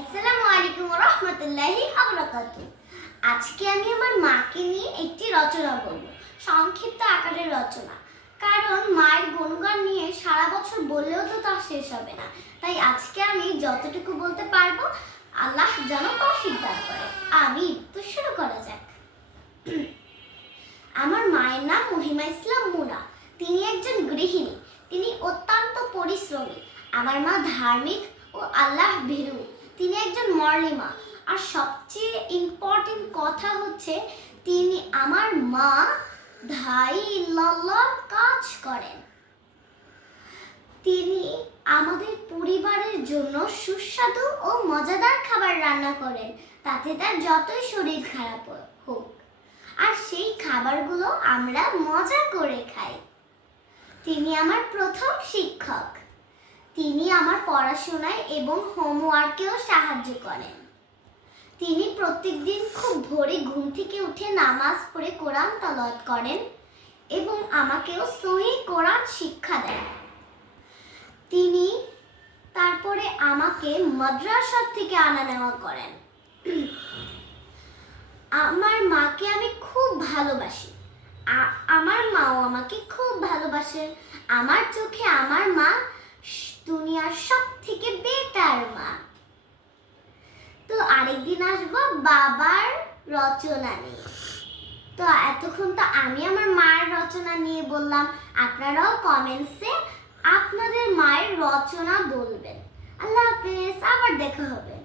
আসসালামু আলাইকুম ওয়া রাহমাতুল্লাহি ওয়া বারাকাতুহু। আজকে আমি আমার মাকে নিয়ে একটি রচনা বলবো, সংক্ষিপ্ত আকারের রচনা। কারণ মায়ের গুণগান নিয়ে সারা বছর বললেও তো তা শেষ হবে না। তাই আজকে আমি যতটুকু বলতে পারবো আল্লাহ যেন তৌফিক দান করে। আমিন। তো শুরু করা যাক। আমার মায়ের নাম মহিমা ইসলাম মুনা। তিনি একজন গৃহিণী। তিনি অত্যন্ত পরিশ্রমী। আমার মা ধার্মিক ও আল্লাহ ভীরু। তিনি একজন মরলিমা। আর সবচেয়ে ইম্পর্টেন্ট কথা হচ্ছে তিনি আমার মা ধাই ইল্লাল্লাহর কাজ করেন। তিনি আমাদের পরিবারের জন্য সুস্বাদু ও মজাদার খাবার রান্না করেন, তাতে তার যতই শরীর খারাপ হোক। আর সেই খাবারগুলো আমরা মজা করে খাই। তিনি আমার প্রথম শিক্ষক। তিনি আমার পড়াশোনায় এবং হোমওয়ার্কেও সাহায্য করেন। তিনি প্রত্যেকদিন খুব ভোরে ঘুম থেকে উঠে নামাজ পড়ে কোরআন তেলাওয়াত করেন এবং আমাকেও সহিহ কোরআন শিক্ষা দেন। তিনি তারপরে আমাকে মাদ্রাসা থেকে আনা নেওয়া করেন। আমার মাকে আমি খুব ভালোবাসি। আমার মাও আমাকে খুব ভালোবাসেন। আমার চোখে আমার মা দুনিয়ার সব থেকে বেটার মা। তো আরেকদিন আসবো বাবার রচনা নিয়ে। তো এতক্ষণ তো আমি আমার মায়ের রচনা নিয়ে বললাম, আপনারাও কমেন্টসে আপনাদের মায়ের রচনা বলবেন। আল্লাহ হাফেজ, আবার দেখা হবে।